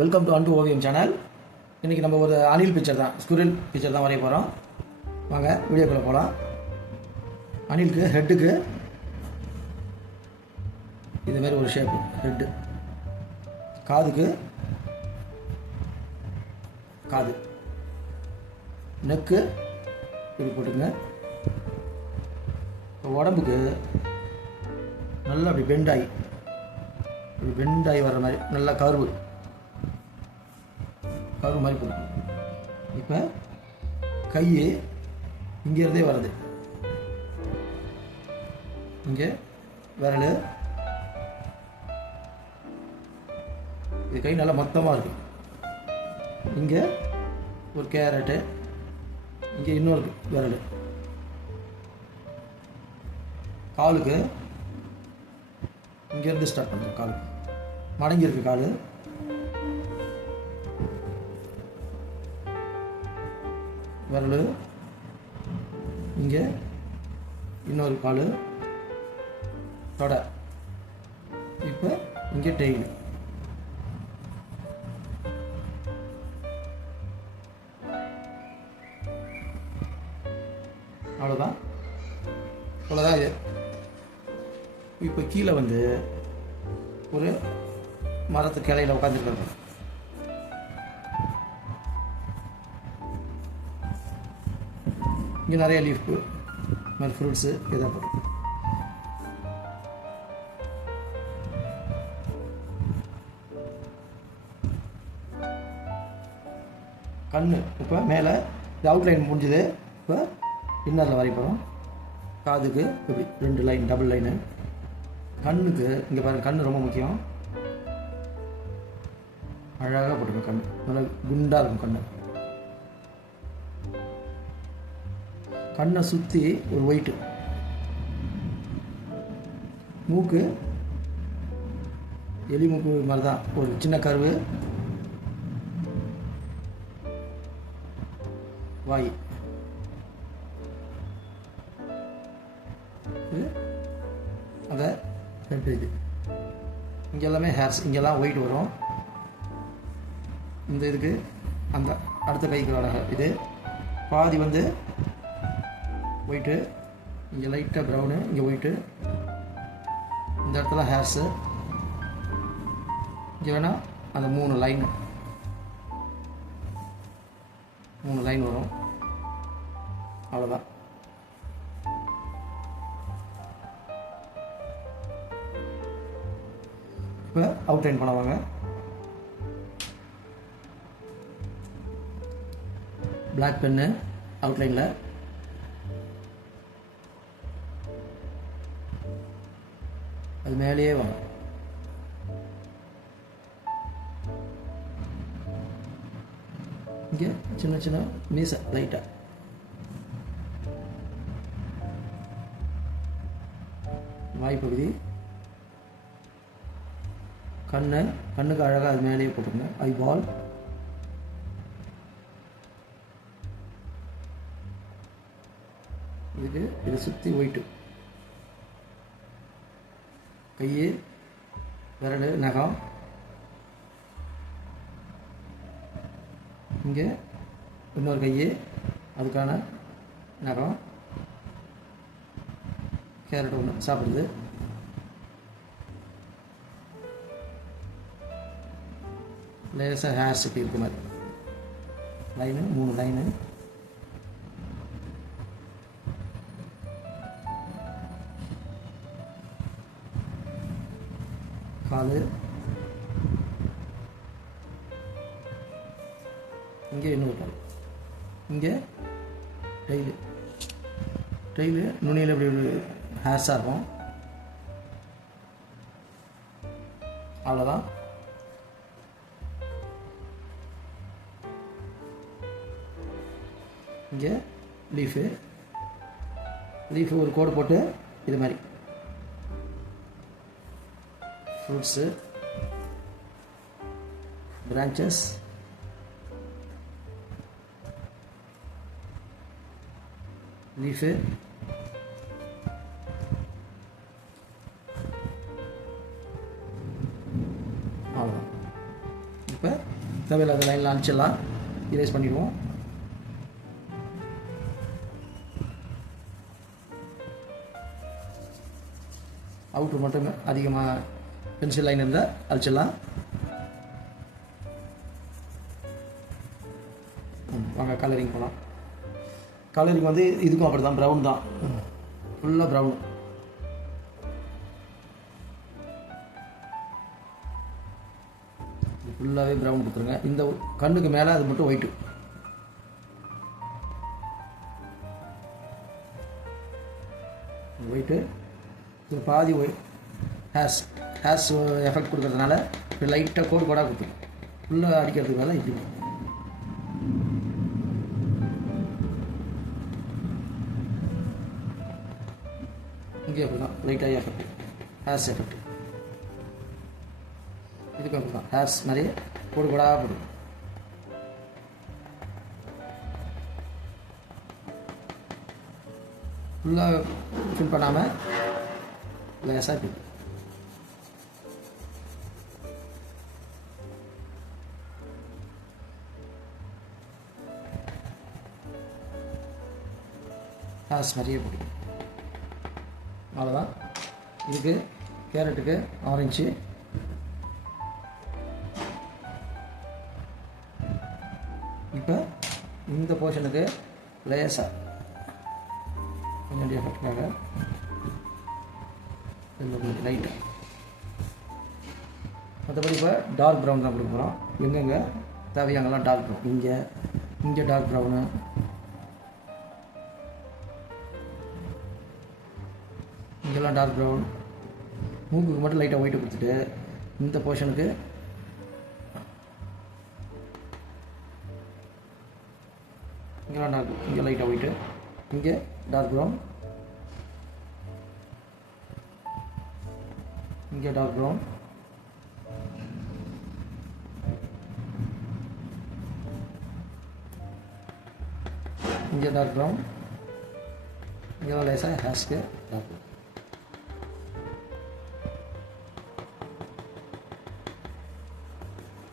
Welcome to அன்பு ஓவியம் channel. இன்றைக்கி நம்ம ஒரு அணில் பிக்சர் தான், ஸ்குரில் பிக்சர் தான் வரைய போகிறோம். வாங்க வீடியோக்குள்ளே போகலாம். அணிலுக்கு ஹெட்டுக்கு இதுமாரி ஒரு ஷேப்பு ஹெட்டு, காதுக்கு காது, நெக்கு இப்படி போட்டுங்க. உடம்புக்கு நல்லா அப்படி பெண்டாகி வர்ற மாதிரி நல்லா கருவு மாதிரி போடும். இப்போ கை இங்கேருந்தே வருது, இங்கே விரல், இது கை நல்லா மொத்தமாக இருக்கு. இங்கே ஒரு கேரட்டு, இங்கே இன்னொரு விரல். காலுக்கு இங்கேருந்து ஸ்டார்ட் பண்ணுறோம். கால் மடங்கியிருக்கு, கால் விரல், இங்கே இன்னொரு கால், தொடை, இப்போ இங்கே டெய்ல். அவ்வளோதான் இது. இப்போ கீழே வந்து ஒரு மரத்து கிளையில் உட்காந்துருக்காங்க. இங்கே நிறைய லீஃப் மாதிரி ஃப்ரூட்ஸு இதாக போடும். கண்ணு இப்போ மேலே இந்த அவுட்லைன் முடிஞ்சுது. இப்போ இன்னரில் வரைய போகிறோம். காதுக்கு இப்படி 2 லைன், டபுள் லைனு. கண்ணுக்கு இங்கே பாருங்கள், கண் ரொம்ப முக்கியம். அழகாக போட்டுருக்கோம். கண் நல்லா குண்டாக இருக்கும். கண்ணை சுற்றி ஒரு ஒயிட்டு. மூக்கு எலி மூக்கு மாதிரி தான், ஒரு சின்ன கருவு. வாய் அதை ரெண்டு இது. இங்கே எல்லாமே ஹேர்ஸ், இங்கெல்லாம் ஒயிட் வரும். இந்த இதுக்கு அந்த அடுத்த கைக்கு வர இது பாதி வந்து ஒயிட்டு, இங்கே லைட்டாக ப்ரௌனு, இங்கே ஒயிட்டு. இந்த இடத்துல ஹேர்ஸு. இங்கே வேணால் அந்த 3 லைன் வரும். அவ்வளோதான். இப்போ அவுட்லைன் பண்ணுவாங்க. பிளாக் பென்னு அவுட்லைனில் அது மேலேயே வரும். இங்கே சின்ன சின்ன மீசை லைட்டாக. வாய்ப்பகுதி, கண்ணுக்கு அழகாக அது மேலேயே போட்டுருங்க. ஐபால், இதுக்கு இதை சுற்றி ஒயிட்டு. கை, விரல், நகம், இங்கே இன்னொரு கை, அதுக்கான நகம், கேரட் ஒன்று சாப்பிடுது. லேசாக ஹேர் சுற்றி இருக்க மாதிரி லைனு, 3 லைனு. காலு, இங்கே இன்னொரு கால், இங்கே டெய்லு நுனியில் இப்படி ஒரு ஹேர்ஸாக இருக்கும். அவ்வளோதான். இங்கே லீஃபு ஒரு கோடு போட்டு இது மாதிரி ஃப்ரூட்ஸு, பிரான்ச்சஸ், லீஃபு, அவ்வளோதான். இப்போ தேவையில்லாத லைனில் அழிச்சிடலாம், இரேஸ் பண்ணிடுவோம். அவுட்ரு மட்டும் அதிகமாக பென்சில் லைன் இருந்தால் அழிச்சிடலாம். வாங்க கலரிங் போகலாம். கலரிங் வந்து இதுக்கும் அப்படி தான், ப்ரௌன் தான், ஃபுல்லாக ப்ரௌன். ஃபுல்லாகவே ப்ரௌன் கொடுத்துருங்க. இந்த கண்ணுக்கு மேலே அது மட்டும் ஒயிட்டு. ஒயிட்டு இது பாதி ஒயிட். ஹேர்ஸ் எஃபெக்ட் கொடுக்கறதுனால லைட்டாக கோடு கோடாக கொடுத்துரும். ஃபுல்லாக அடிக்கிறதுக்கு மேலே இப்படி இங்கே அப்படி தான் லைட்டாக எஃபெக்ட், ஹேர்ஸ் எஃபெக்ட். இதுக்கு அப்படி தான் ஹேர்ஸ் நிறைய கோடு கோடாக போடும். ஃபுல்லாக ஃபில் பண்ணாமல் லேசாக இப்படி. ஹேர்ஸ் நிறைய பிடிக்கும். அவ்வளோதான். இதுக்கு கேரட்டுக்கு ஆரஞ்சு, இப்போ இந்த போர்ஷனுக்கு லேசாக கொஞ்சம் எஃபெக்டாக லைட்டாக. மற்றபடி இப்போ டார்க் ப்ரௌன் தான் கொடுக்க போகிறோம். எங்கெங்கே தேவையோ அங்கெல்லாம் டார்க் ப்ரௌன். இங்கே டார்க் ப்ரௌனு, இங்கெல்லாம் டார்க் ப்ரௌன். மூக்குக்கு மட்டும் லைட்டாக ஒயிட்டு கொடுத்துட்டு இந்த போர்ஷனுக்கு இங்கெல்லாம் டார்க், இங்கே லைட்டாக ஒயிட்டு, இங்கே டார்க் ப்ரௌன், இங்கே டார்க் ப்ரௌன், இங்கே டார்க் ப்ரௌன், இங்கெல்லாம் லேசாக ஹேர்ஸ்க்கு டார்க் ப்ரௌன்.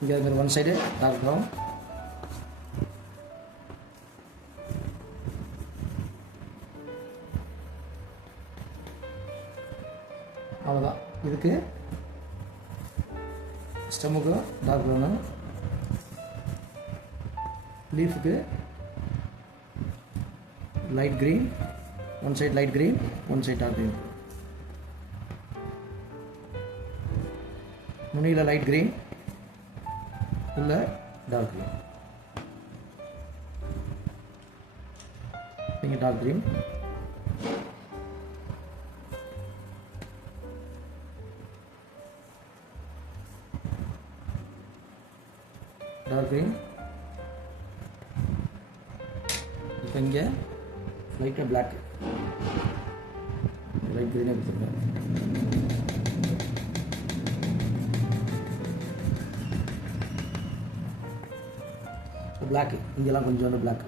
இங்கே இருக்கிற ஒன் சைடு டார்க் ப்ரௌன், அவ்வளோதான். இதுக்கு ஸ்டெம்முக்கு டார்க் ப்ரௌனு, லீஃபுக்கு light green, one side light green, one side dark green. நுனியில் லைட் க்ரீன், உள்ள டார்க் க்ரீன். இங்கே டார்க் க்ரீன், டார்க் க்ரீன். இப்போ இங்கே லைட்டாக பிளாக், லைட் க்ரீனாக கொடுத்துருக்கேன். பிளாக்கு இங்கெல்லாம் கொஞ்சோண்டு பிளாக்,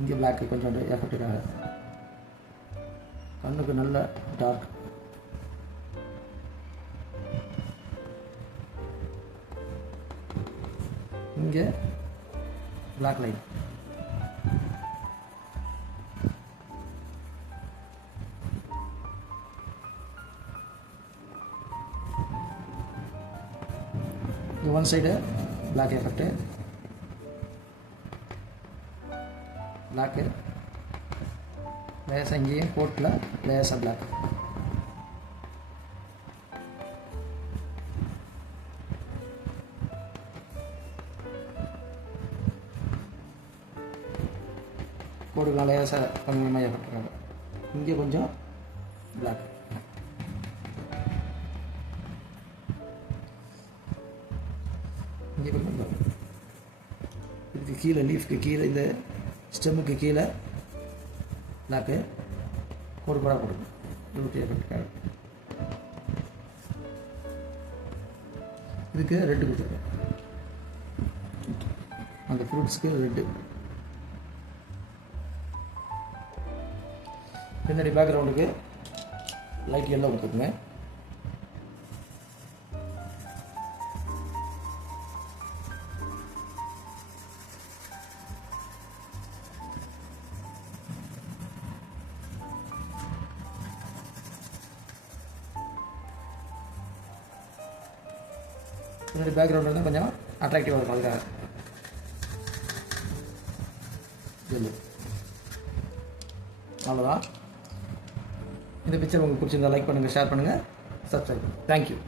இங்கே பிளாக்கு கொஞ்சோண்டு எஃபெக்டுக்காக. கண்ணுக்கு நல்ல டார்க், இங்கே பிளாக் லைன். இது one side black effect, black லேசாக இங்கேயும் கோட்டில் லேசாக பிளாக். கோடுலாம் லேசாக கொஞ்சமாக எஃபெக்ட். இங்கே கொஞ்சம் பிளாக். இங்கே கொஞ்சம் பிளாக். இதுக்கு கீழே லீஃப்க்கு கீழே, இந்த ஸ்டெம்முக்கு கீழே பிளாக்கு கோடு கோடாக கொடுக்கும். இருபத்தி எஃபெக்டுக்காக. இதுக்கு ரெட்டு கொடுத்துருக்கேன். அந்த ஃப்ரூட்ஸ்க்கு ரெட்டு. பின்னாடி பேக்ரவுண்டுக்கு லைட் எல்லோ கொடுத்துருங்க. பின்னாடி பேக்ரவுண்ட் வந்து கொஞ்சம் அட்ராக்டிவாக இருக்கும் அதுக்காக. இல்லை அவ்வளோதான். இந்த பிக்சர் உங்களுக்கு பிடிச்சிருந்தா லைக் பண்ணுங்கள், ஷேர் பண்ணுங்கள், சப்ஸ்கிரைப் பண்ணுங்கள். தேங்க்யூ.